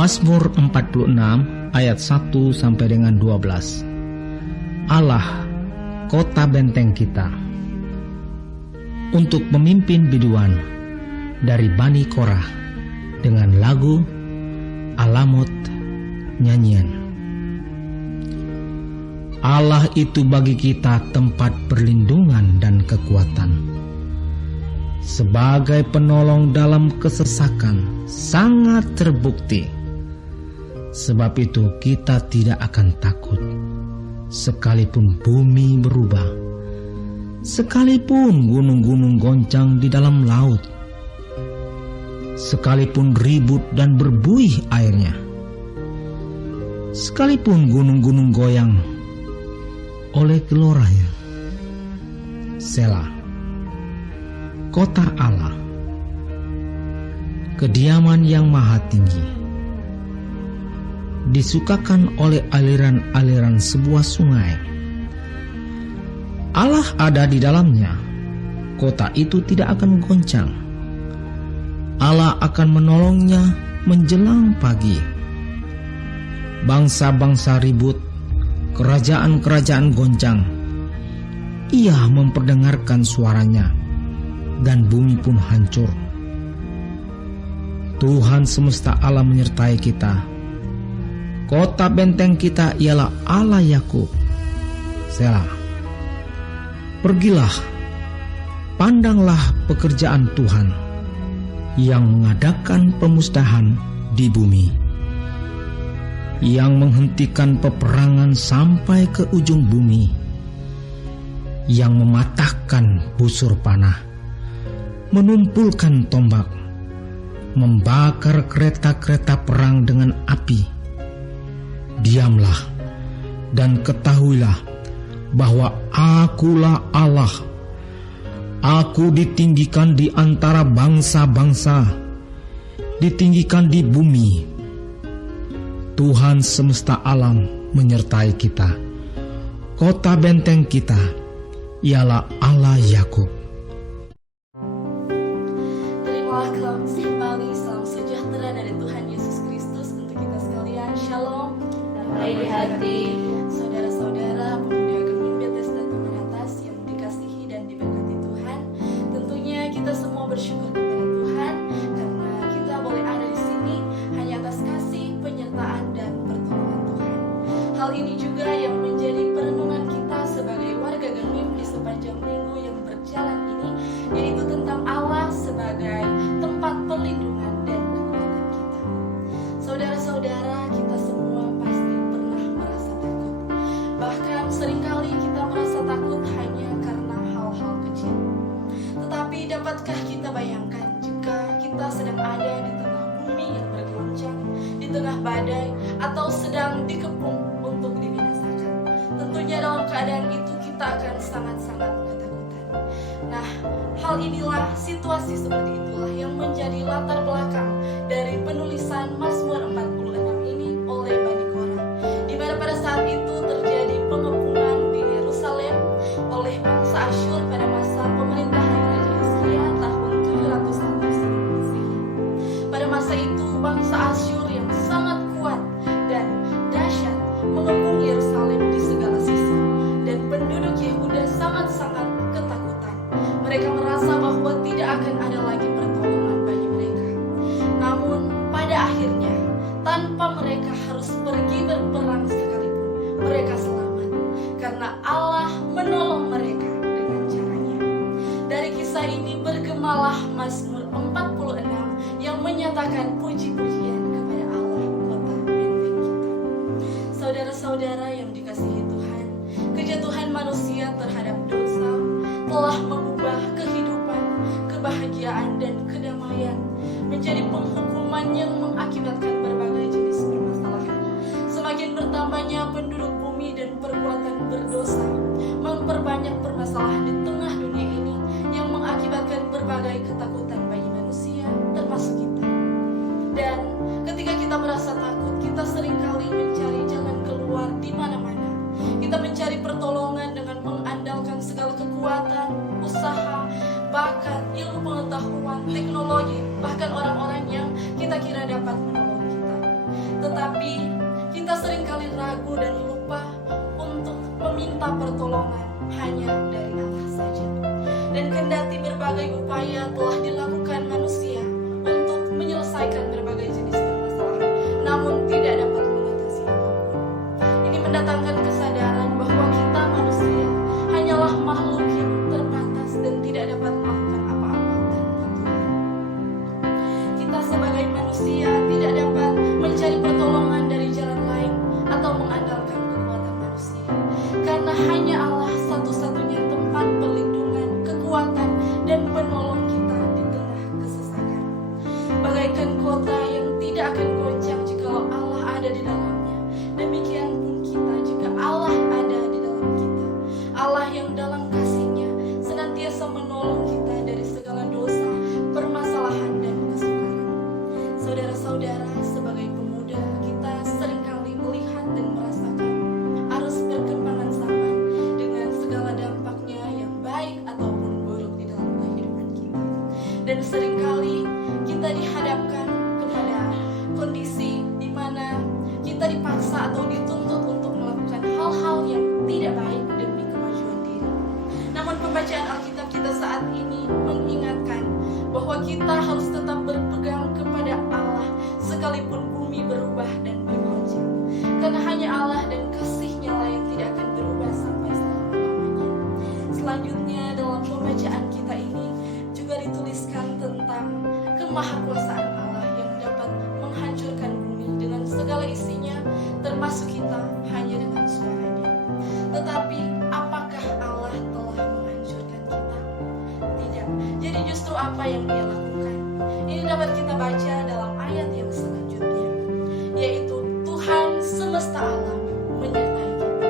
Mazmur 46 ayat 1 sampai dengan 12. Allah, kota benteng kita. Untuk pemimpin biduan dari Bani Korah dengan lagu Alamot nyanyian. Allah itu bagi kita tempat perlindungan dan kekuatan. Sebagai penolong dalam kesesakan sangat terbukti. Sebab itu kita tidak akan takut, sekalipun bumi berubah, sekalipun gunung-gunung goncang di dalam laut, sekalipun ribut dan berbuih airnya, sekalipun gunung-gunung goyang oleh geloranya. Selah. Kota Allah, kediaman yang maha tinggi, disukakan oleh aliran-aliran sebuah sungai. Allah ada di dalamnya, kota itu tidak akan goncang. Allah akan menolongnya menjelang pagi. Bangsa-bangsa ribut, kerajaan-kerajaan goncang. Ia memperdengarkan suaranya, dan bumi pun hancur. Tuhan semesta alam menyertai kita. Kota benteng kita ialah Allah Yakub. Selah. Pergilah, pandanglah pekerjaan Tuhan yang mengadakan pemusnahan di bumi, yang menghentikan peperangan sampai ke ujung bumi, yang mematahkan busur panah, menumpulkan tombak, membakar kereta-kereta perang dengan api. Diamlah dan ketahuilah bahwa Akulah Allah. Aku ditinggikan di antara bangsa-bangsa, ditinggikan di bumi. Tuhan semesta alam menyertai kita. Kota benteng kita ialah Allah Yakub. Terimalah kembali salam sejahtera dari Tuhan Yesus Kristus untuk kita sekalian. Shalom. Damai di hati. Saudara-saudara, pemuda Gemini Bethesda Taman Atas yang dikasihi dan diberkati Tuhan. Tentunya kita semua bersyukur kepada Tuhan karena kita boleh ada di sini hanya atas kasih, penyertaan dan pertolongan Tuhan. Hal ini juga yang menjadi perenungan kita sebagai warga Gemini di sepanjang minggu yang berjalan ini, yaitu tentang Allah sebagai tempat perlindungan dan kekuatan kita. Saudara-saudara, kita semua pasti pernah merasa takut. Bahkan seringkali kita merasa takut hanya karena hal-hal kecil. Tetapi dapatkah kita bayangkan jika kita sedang ada di tengah bumi yang bergoncang, di tengah badai, atau sedang dikepung untuk dibinasakan? Tentunya dalam keadaan itu kita akan sangat-sangat ketakutan. Nah, hal inilah, situasi seperti itulah yang menjadi latar belakang dari penulisan Mazmur 46 ini oleh Bani Korah, di mana pada saat itu terjadi pengepungan di Yerusalem oleh bangsa Asyur pada masa pemerintahan Raja Hizkia tahun 701 sebelum Masehi. Pada masa itu bangsa Asyur yang sangat kuat dan dahsyat mengepung Yerusalem di segala sisi, dan penduduk Yehuda sangat-sangat ketakutan. Mereka merasa bahwa tidak akan ada lagi pertolongan bagi mereka. Namun pada akhirnya, tanpa mereka harus pergi berperang sekalipun, mereka selamat karena Allah menolong mereka dengan caranya. Dari kisah ini bergemalah Mazmur 46 yang menyatakan puji-pujian kepada Allah, kota benteng kita. Saudara-saudara yang dikasihi Tuhan, kejatuhan manusia terhadap dosa telah mengubah kehidupan, kebahagiaan, dan kedamaian menjadi penghukuman yang mengakibatkan berbagai jenis permasalahan. Semakin bertambahnya penduduk bumi dan perbuatan berdosa memperbanyak permasalahan di tengah dunia ini yang mengakibatkan berbagai ketakutan bagi manusia, termasuk kita. Dan ketika kita merasa takut, kita seringkali mencari jalan keluar di mana-mana. Kita mencari pertolongan dengan mengandalkan segala kekuatan, usaha, bakat, ilmu pengetahuan, teknologi, bahkan orang-orang yang kita kira dapat menolong kita. meminta pertolongan hanya dari Allah saja. Dan kendati berbagai upaya telah dilakukan manusia untuk menyelesaikan berbagai jenis permasalahan, namun tidak dapat mengatasi apapun. Ini mendatangkan kesadaran bahwa kita manusia hanyalah makhluk yang terbatas dan tidak dapat melakukan apa-apa tanpa Tuhan. Kita sebagai manusia tidak dapat mencari pertolongan dari jalan lain atau mengandalkan kekuatan manusia, karena hanya Allah satu-satunya tempat perlindungan, kekuatan, dan penolong kita di tengah kesesakan. Bagaikan kota yang tidak akan goncang jikalau Allah ada di dalamnya, demikian pun kita jika Allah ada di dalam kita. Allah yang dalam kasih-Nya senantiasa menolong kita dari segala dosa, permasalahan, dan kesukaran. Saudara-saudara, sebagai pemuda, kita seringkali melihat dan merasakan arus perkembangan zaman dengan segala dampaknya yang baik ataupun buruk di dalam kehidupan kita. Dan seringkali kita dihadapkan kepada kondisi di mana kita dipaksa atau dituntut untuk melakukan hal-hal yang tidak baik demi kemajuan diri. Namun pembacaan Alkitab kita saat ini mengingatkan bahwa kita harus tetap berpegang kepada Allah sekalipun bumi berubah dan bergoncang, karena hanya Allah dan kasih-Nya lah yang tidak akan berubah sampai selama-lamanya. Selanjutnya dalam pembacaan kita ini juga dituliskan tentang kemahakuasaan Allah yang dapat menghancurkan bumi dengan segala isinya, termasuk kita, hanya dengan suara-Nya. Tetapi apakah Allah telah menghancurkan kita? Tidak. Jadi justru apa yang Dia lakukan? Ini dapat kita baca dalam ayat yang selanjutnya, yaitu Tuhan semesta alam menyertai kita.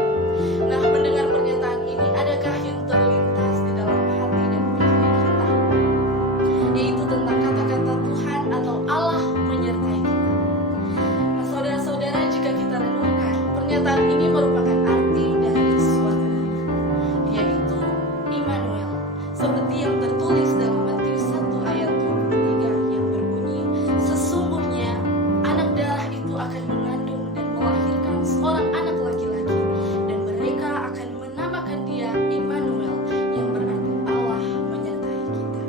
Nah, mendengar pernyataan ini, adakah yang terlintas di dalam hati dan pikiran kita? Yaitu tentang kata-kata Tuhan atau Allah menyertai kita. Nah, saudara-saudara, jika kita renungkan, pernyataan ini merupakan arti dari suatu nama, yaitu Immanuel, seperti yang tertulis dalam Matius 1 ayat 23 yang berbunyi, sesungguhnya anak darah itu akan mengandung dan melahirkan seorang anak laki-laki, dan mereka akan menamakan dia Immanuel, yang berarti Allah menyertai kita.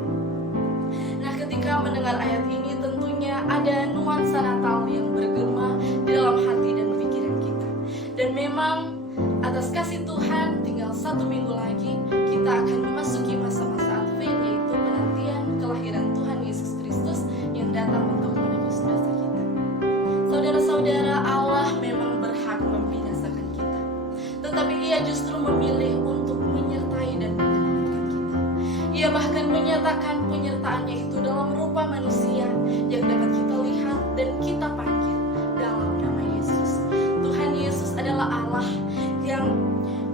Nah, ketika mendengar ayat ini, tentunya ada nuansa Natal yang bergema di dalam hati dan pikiran kita. Dan memang atas kasih Tuhan, tinggal 1 minggu lagi kita akan memasuki masa-masa Advent, yaitu penantian kelahiran Tuhan Yesus Kristus yang datang untuk menebus dosa kita. Saudara-saudara, Allah memang berhak membinasakan kita, tetapi Ia justru memilih untuk menyertai dan menyelamatkan kita. Ia bahkan menyatakan penyertaannya itu dalam rupa manusia yang dapat kita lihat dan kita panggil dalam nama Yesus. Tuhan Yesus adalah Allah yang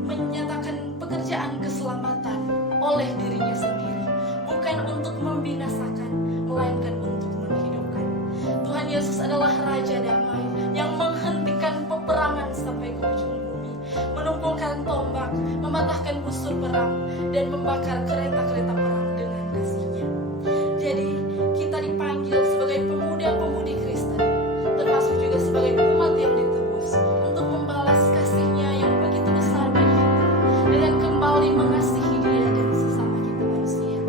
menyatakan pekerjaan keselamatan oleh dirinya sendiri, bukan untuk membinasakan, melainkan untuk menghidupkan. Tuhan Yesus adalah Raja Damai yang menghentikan peperangan sampai ke ujung bumi, menumpukan tombak, mematahkan busur perang, dan membakar kereta-kereta perang dengan kasih-Nya. Jadi, kita dipanggil sebagai pemuda-pemudi Kristen, termasuk juga sebagai umat yang ditebus, untuk membalas kasih-Nya yang begitu besar bagi kita, dengan kembali mengasihi Dia dan sesama kita manusia.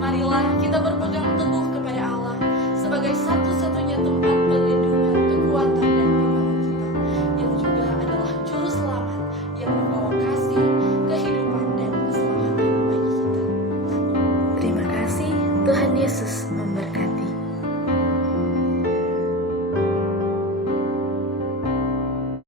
Marilah kita berpegang teguh kepada Allah sebagai satu-satunya tempat perlindungan, kekuatan, dan penolong kita, yang juga adalah juru selamat yang membawa kasih, kehidupan, dan keselamatan bagi kita. Terima kasih, Tuhan Yesus